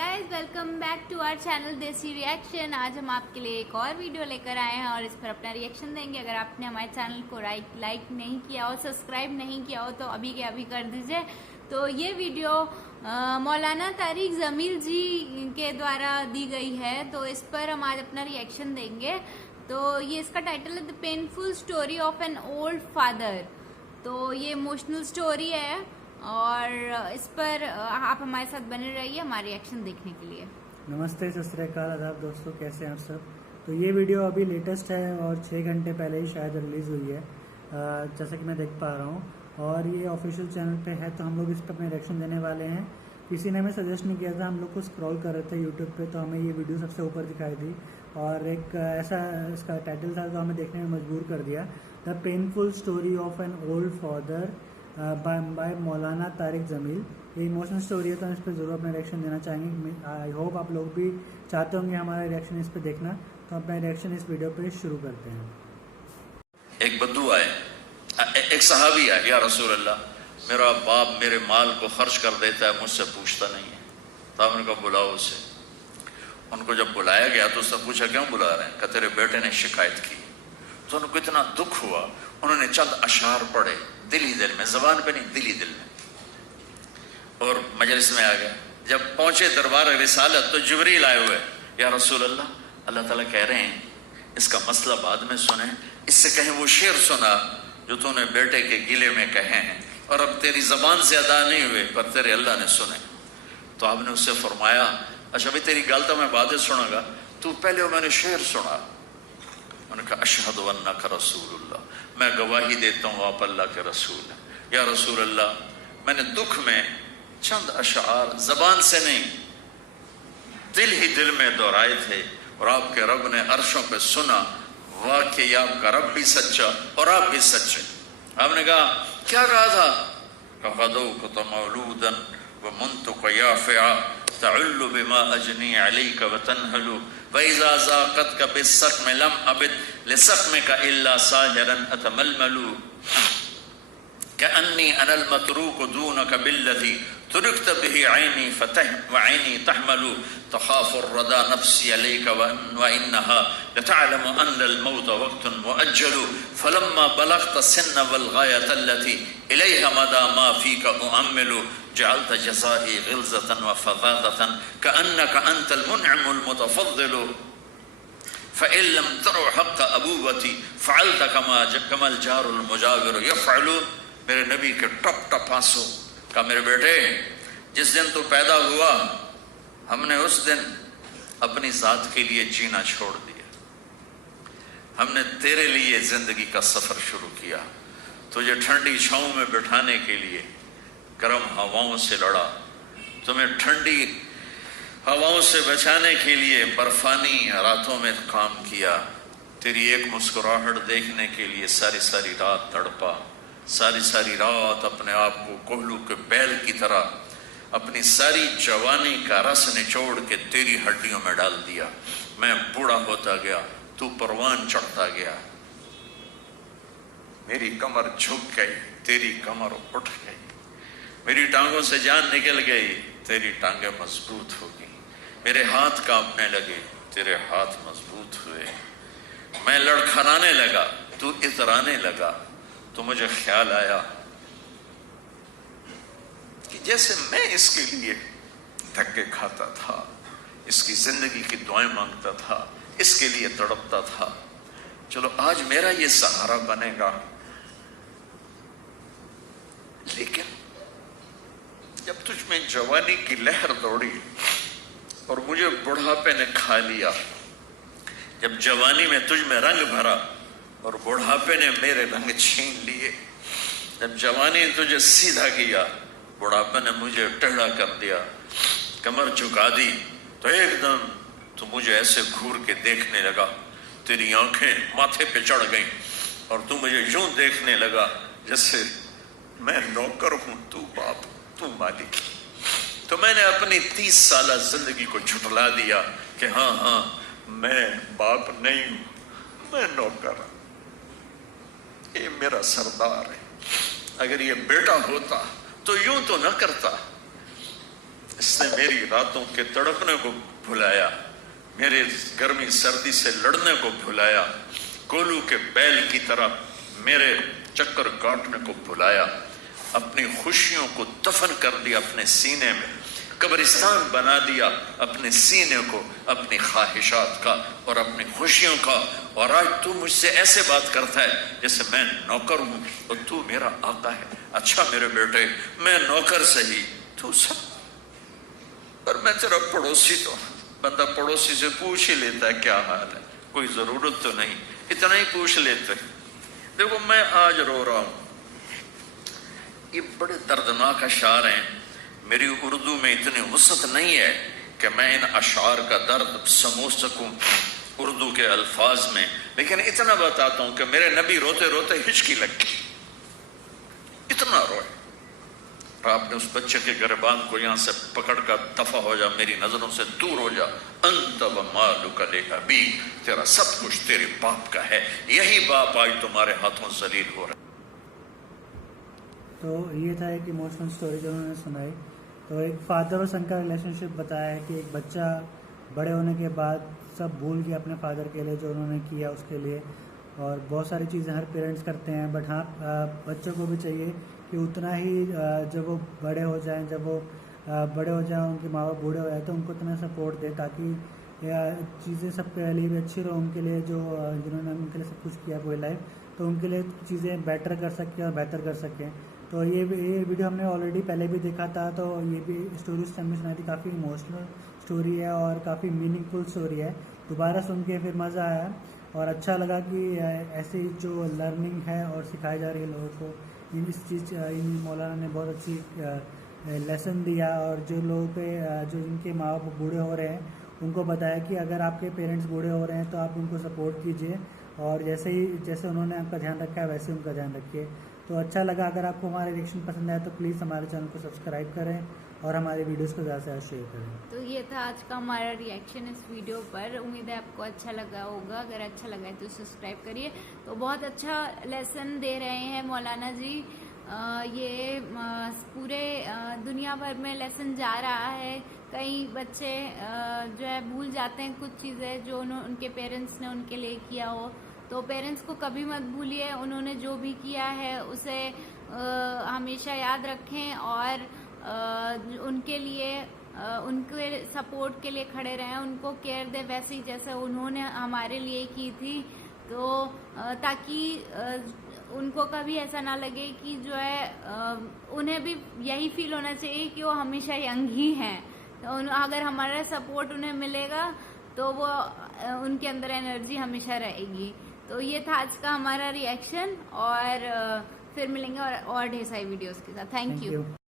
Guys welcome back to our channel Desi reaction. आज हम आपके लिए एक और वीडियो लेकर आए हैं और इस पर अपना रिएक्शन देंगे। अगर आपने हमारे चैनल को लाइक नहीं किया हो, सब्सक्राइब नहीं किया हो तो अभी के अभी कर दीजिए। तो ये वीडियो मौलाना तारिक जमील जी के द्वारा दी गई है, तो इस पर हम आज अपना रिएक्शन देंगे। तो ये इसका टाइटल है the painful story of an old father. तो ये इमोशनल स्टोरी है और इस पर आप हमारे साथ बने रहिए हमारे रिएक्शन देखने के लिए। नमस्ते, सत श्री अकाल, आदाब दोस्तों, कैसे हैं आप सब। तो ये वीडियो अभी लेटेस्ट है और 6 घंटे पहले ही शायद रिलीज़ हुई है, जैसा कि मैं देख पा रहा हूँ। और ये ऑफिशियल चैनल पे है, तो हम लोग इस पर अपने रिएक्शन देने वाले हैं। किसी ने हमें सजेस्ट नहीं किया था, हम लोग को स्क्रॉल कर रहे थे यूट्यूब पे, तो हमें ये वीडियो सबसे ऊपर दिखाई दी और एक ऐसा इसका टाइटल था, तो हमें देखने में मजबूर कर दिया। The painful story of an old father bye मौलाना तारिक जमील। ये इमोशनल स्टोरी है, तो हम इस पर ज़रूर अपना रिएक्शन देना चाहेंगे। आई होप आप लोग भी चाहते होंगे हमारा रिएक्शन इस पर देखना। तो अपना रिएक्शन इस वीडियो पे शुरू करते हैं। एक बद्दू आए, एक सहाबी आए, या रसूल अल्लाह, मेरा बाप मेरे माल को खर्च कर देता है, मुझसे पूछता नहीं है। तो आपने कहा बुलाओ उसे। उनको जब बुलाया गया तो उसने पूछा क्यों बुला रहे हैं? कहा तेरे बेटे ने शिकायत की। तो उनको इतना दुख हुआ, उन्होंने चंद अशार पढ़े दिली दिल में, जबान पे नहीं, दिली दिल में, और मजलिस में आ गया। जब पहुंचे दरबार रिसालत तो जिब्रील आए हुए, या रसूल अल्लाह, अल्लाह ताला कह रहे हैं इसका मसला बाद में सुने, इससे कहें वो शेर सुना जो तूने बेटे के गिले में कहे हैं और अब तेरी जबान से अदा नहीं हुए पर तेरे अल्लाह ने सुने। तो आपने उससे फरमाया अच्छा भाई तेरी गल तो मैं बाद सुनागा, तू पहले मैंने शेर सुना। उन्होंने कहा अशहदु अन्नका रसूलुल्लाह, मैं गवाही देता हूँ आप अल्लाह के रसूल हैं। या रसूल अल्लाह, मैंने दुख में चंद अशार जबान से नहीं दिल ही दिल में दोहराए थे और आपके रब ने अर्शों पे सुना। वाकई आपका रब भी सच्चा और आप भी सच्चे। आपने कहा क्या कहा था? कहदौक मौलूदन व मुंतुक याफिआ तउल्लु बिमा अजनी अलैका व तनहलु व इज़ा ज़ाक़तका बिस्सक़म लम अबिद लिसक़मिका इल्ला साहिरन अतमलमलु कअन्नी अनल मतरूक दूनक बिल्लज़ी तुरिकत बिही ऐनी फतह व ऐनी तहमलु तखाफु अर्रदा नफ्सी अलैका व इन्नहा लतअलमु अन्नल मौत वक़्तुन मुअज्जलु फलम्मा बलग़त सिन्न वल गायत अल्लती इलैहा मदा मा फ़ीका उअम्मिलु जअलत जज़ाई ग़िल्ज़तन व फ़ज़ाज़तन कअन्नका अंतल मुनअमुल मुतफ़द्दिलु फ़इन लम तरो हक़्क़ अबूवती फ़अलत कमल जारुल मुजाविरु यफ़अलु। मेरे नबी के टप टप आंसू का मेरे बेटे, जिस दिन तू पैदा हुआ हमने उस दिन अपनी जात के लिए जीना छोड़ दिया, हमने तेरे लिए जिंदगी का सफर शुरू किया। तुझे ठंडी छांव में बिठाने के लिए गर्म हवाओं से लड़ा, तुम्हें ठंडी हवाओं से बचाने के लिए बर्फानी रातों में काम किया, तेरी एक मुस्कुराहट देखने के लिए सारी सारी रात तड़पा, सारी सारी रात अपने आप को कोहलू के बैल की तरह अपनी सारी जवानी का रस निचोड़ के तेरी हड्डियों में डाल दिया। मैं बूढ़ा होता गया, तू परवान चढ़ता गया, मेरी कमर झुक गई, तेरी कमर उठ गई, मेरी टांगों से जान निकल गई, तेरी टांगें मजबूत हो गई, मेरे हाथ कांपने लगे, तेरे हाथ मजबूत हुए, मैं लड़खड़ाने लगा, तू इतराने लगा। तो मुझे ख्याल आया कि जैसे मैं इसके लिए धक्के खाता था, इसकी जिंदगी की दुआएं मांगता था, इसके लिए तड़पता था, चलो आज मेरा ये सहारा बनेगा। लेकिन जब तुझ में जवानी की लहर दौड़ी और मुझे बुढ़ापे ने खा लिया, जब जवानी में तुझ में रंग भरा और बुढ़ापे ने मेरे रंग छीन लिए, जब जवानी ने तुझे सीधा किया, बुढ़ापे ने मुझे टेढ़ा कर दिया, कमर झुका दी, तो एकदम तू मुझे ऐसे घूर के देखने लगा, तेरी आंखें माथे पे चढ़ गईं और तू मुझे यूं देखने लगा जैसे मैं नौकर हूं, तू बाप, तू मालिक। तो मैंने अपनी 30 साल जिंदगी को झुठला दिया कि हाँ हाँ मैं बाप नहीं हूं, मैं नौकर, ये मेरा सरदार है। अगर ये बेटा होता तो यूं तो न करता, اس نے میری راتوں کے تڑپنے کو بھلایا, میرے گرمی سردی سے لڑنے کو بھلایا, گولو کے بیل کی طرح میرے چکر کاٹنے کو بھلایا, اپنی خوشیوں کو دفن کر دیا اپنے سینے میں, قبرستان بنا دیا اپنے سینے کو, اپنی خواہشات کا اور اپنی خوشیوں کا. اور آج تو مجھ سے ایسے بات کرتا ہے جیسے میں نوکر ہوں اور تو میرا آقا ہے. اچھا میرے بیٹے, میں نوکر سہی, تو سب, پر میں تیرا پڑوسی. تو بندہ پڑوسی سے پوچھ ہی لیتا ہے کیا حال ہے, کوئی ضرورت تو نہیں, اتنا ہی پوچھ لیتے. دیکھو میں آج رو رہا ہوں, یہ بڑے دردناک اشعار ہیں. میری اردو میں اتنی وسعت نہیں ہے کہ میں ان اشعار کا درد سمجھ سکوں اردو کے الفاظ میں, لیکن اتنا بتاتا ہوں کہ میرے نبی روتے روتے ہچکی لگ گئی, اتنا روئے. اور آپ نے اس بچے کے گریبان کو یہاں سے پکڑ کر دفع ہو جا, میری نظروں سے دور ہو جا. انت و مالک لابی, تیرا سب کچھ تیرے باپ کا ہے, یہی باپ آج تمہارے ہاتھوں ذلیل ہو رہا ہے. تو یہ تھا ایک ایموشنل اسٹوری جو انہوں نے سنائی. تو ایک فادر اور سن کا ریلیشن شپ بتایا ہے کہ ایک بچہ بڑے ہونے کے بعد سب بھول گیا اپنے فادر کے لیے جو انہوں نے کیا اس کے لیے. اور بہت ساری چیزیں ہر پیرنٹس کرتے ہیں, بٹ ہاں بچوں کو بھی چاہیے کہ اتنا ہی جب وہ بڑے ہو جائیں, ان کے ماں باپ بوڑھے ہو جائیں تو ان کو اتنا سپورٹ دے تاکہ چیزیں سب کے لیے بھی اچھی رہو, ان کے لیے جو جنہوں نے ان کے لیے سب کچھ کیا پوری لائف, تو ان کے لیے چیزیں بیٹر کر سکیں اور بہتر کر سکیں. تو یہ ویڈیو ہم نے آلریڈی پہلے بھی دیکھا تھا, تو یہ بھی اسٹوری اس ٹائم میں سنائی تھی. کافی ایموشنل اسٹوری ہے اور کافی میننگ فل اسٹوری ہے. دوبارہ سن کے پھر مزہ آیا اور اچھا لگا کہ ایسی جو لرننگ ہے اور سکھائی جا رہی ہے لوگوں کو, اس چیز مولانا نے بہت اچھی لیسن دیا. اور جو لوگوں پہ جو جن کے ماں باپ بوڑھے ہو رہے ہیں ان کو بتایا کہ اگر آپ کے پیرنٹس بوڑھے ہو رہے ہیں تو آپ ان کو سپورٹ کیجیے, اور جیسے انہوں نے آپ کا دھیان رکھا ہے ویسے ان کا دھیان رکھیے. تو اچھا لگا. اگر آپ کو ہمارے ریئیکشن پسند آئے تو پلیز ہمارے چینل کو سبسکرائب کریں اور ہماری ویڈیوز کو زیادہ سے زیادہ شیئر کریں. تو یہ تھا آج کا ہمارا ریئیکشن اس ویڈیو پر. امید ہے آپ کو اچھا لگا ہوگا. اگر اچھا لگا ہے تو سبسکرائب کریے. تو بہت اچھا لیسن دے رہے ہیں مولانا جی. یہ پورے دنیا بھر میں لیسن جا رہا ہے. کئی بچے جو ہے بھول جاتے ہیں کچھ چیزیں جو ان کے پیرنٹس نے ان کے لیے کیا ہو. تو پیرنٹس کو کبھی مت بھولیے, انہوں نے جو بھی کیا ہے اسے ہمیشہ یاد رکھیں اور ان کے لیے ان کے سپورٹ کے لیے کھڑے رہیں, ان کو کیئر دیں ویسے ہی جیسے انہوں نے ہمارے لیے کی تھی. تو تاکہ ان کو کبھی ایسا نہ لگے کہ جو ہے انہیں بھی یہی فیل ہونا چاہیے کہ وہ ہمیشہ ینگ ہی ہیں. تو اگر ہمارا سپورٹ انہیں ملے گا تو وہ ان کے اندر انرجی ہمیشہ رہے گی. تو یہ تھا آج کا ہمارا ریئیکشن, اور پھر ملیں گے اور ڈھیر ساری ویڈیوز کے ساتھ. Thank you.